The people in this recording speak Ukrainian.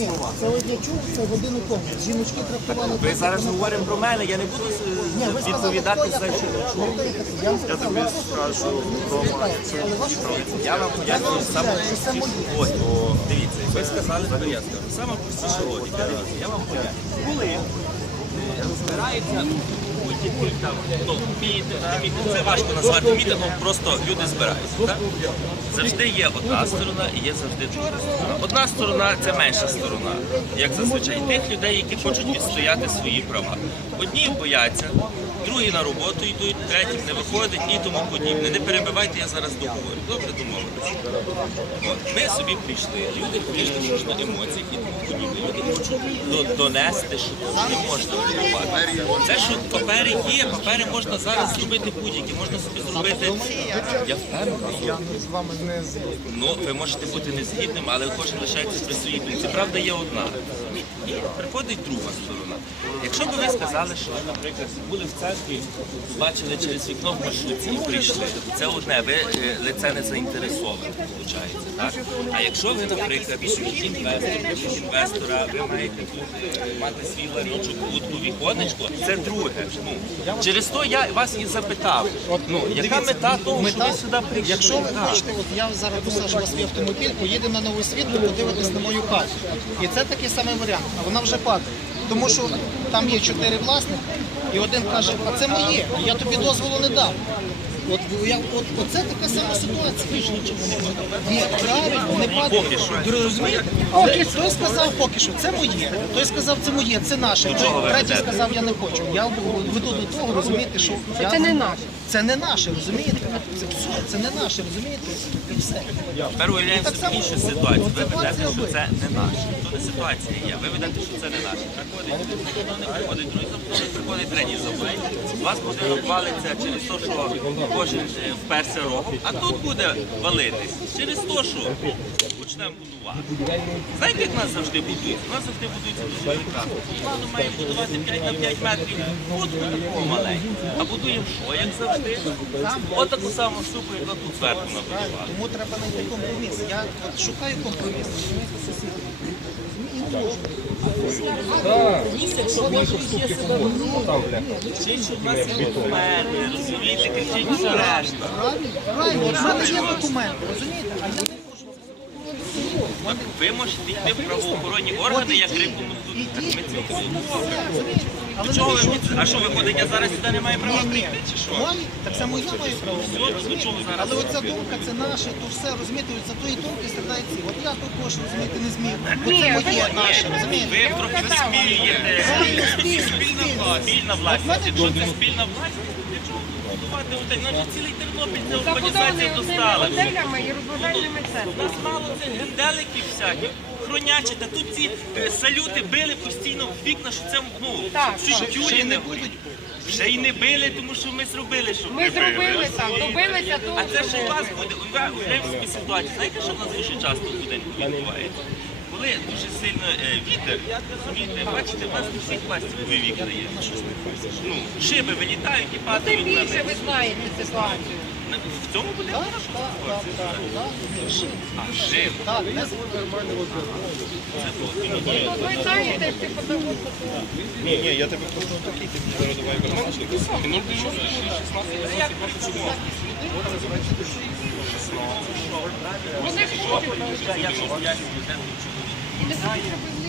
Ні, це от я чув, це годину тому. Жіночки трактували. Ми зараз говоримо про мене, я не буду е, Ні, ви сказали, відповідати хто за я що. Я тобі скажу, Рома, Але вашу Я вам пояснюю саме це о, дивіться, ви сказали, тепер я скажу. Саме простіша логіка, дивіться, я вам подякую. Коли збирається будь-який там, ну, мітинг, мітинг, це важко назвати мітингом, просто люди збираються. Так? Завжди є одна сторона і є завжди друга сторона. Одна сторона це менша сторона, як зазвичай тих людей, які хочуть відстояти свої права. Одні бояться, другі на роботу йдуть, третім не виходить і тому подібне. Не перебивайте, я зараз договорю. Добре домовилися. От, ми собі прийшли, люди прийшли що на емоціях і тому подібне. Люди хочуть донести, що не можна воювати. Це що папери є, папери можна зараз зробити будь-які, можна собі зробити. Я впевнений. з вами не. Ну, ви можете бути незгідним, але кожен лишається при своїй думці. Правда є одна. І приходить друга сторона. Якщо б ви сказали, що ви, наприклад, були в церкві, бачили через вікно в маршрутці і прийшли, це одне, ви е, лице не заінтересоване, виходить, так? А якщо ви, наприклад, інвестор, інвестора, ви маєте тут е, мати свій ларьочок, будку, віконечко, це друге. Ну, через то я вас і запитав, ну, яка мета того, що ви сюди прийшли? Якщо ви хочете, от я зараз посаджу вас в свій автомобіль, поїдемо на новий світ, ви подивитесь на мою хату. І це такий самий варіант, а вона вже падає. Тому що там є чотири власники, і один каже, а це моє, я тобі дозволу не дав. От, я, от, оце така сама ситуація. Ні, правильно, не падає. Ви розумієте? Той сказав поки що, це моє. Той сказав, це моє, це наше. чого Третій сказав, я не хочу. Я веду до того, розумієте, що я... Це не наше. Це не наше, розумієте? Це все, це не наше, розумієте? І все. Тепер уявляємо собі іншу ситуацію. Ви ведете, що це не наше. То не ситуація є. Ви ведете, що це не наше. Приходить один забудовник, приходить другий забудовник, приходить третій забудовник. У вас будинок валиться через те, що кожен е, вперся рогом, а тут буде валитись через те, що почнемо будувати. Знаєте, як нас завжди будують? Нас завжди будують будівельника. Плану має будувати 5 на 5 метрів. Будку такого маленьку. А будуємо що, як завжди? От таку саму штуку, яка тут зверху набудували. Тому треба знайти компроміс. Я от шукаю компроміс. Кричить, що в нас є документи, розумієте, кричить все решта. Правильно, в мене є документи, розумієте? А я не можу. Ви можете йти в правоохоронні органи, як рекомендують. Не. Але чого ви А що виходить, я зараз сюди не маю права Ні, ні. прийти, чи що? Маю, так само я маю право. Чого зараз? Але оця думка, це наше, то все, розумієте, за тої думки страдають всі. От я також, розумієте, не зміг. Бо це моє, наше, розумієте? Ви трохи висміюєте. Правильно, спільно, Спільна спільно. власність. Спільна От Якщо це спільна власність, для чого будувати готель? Нам же цілий Тернопіль це Забудований урбанізація одними достала. готелями і розважальними У центрами. нас мало цих генделиків всяких. Хронячі, тут ці е, салюти били постійно в вікна, що це ну, всі не будуть. Вже й не били, тому що ми зробили, щоб Ми зробили там, добилися того. А це ж у вас буде уявляємо собі ситуацію. Знаєте, що в нас дуже часто в будинку відбувається? Коли дуже сильно е, вітер, розумієте, бачите, в нас не всіх пластикові вікна є. Ну, шиби вилітають і Тим падають на більше них. ви знаєте ситуацію. В цьому будинку Так, так, так, так, так. А, шиби. Так, не Ну, ви знаєте. Ні, ні, я тебе просто такий, ти мені давай вернешся. Ну, ти що? Як працювати? Вони хочуть. Я що пояснюю, чоловік.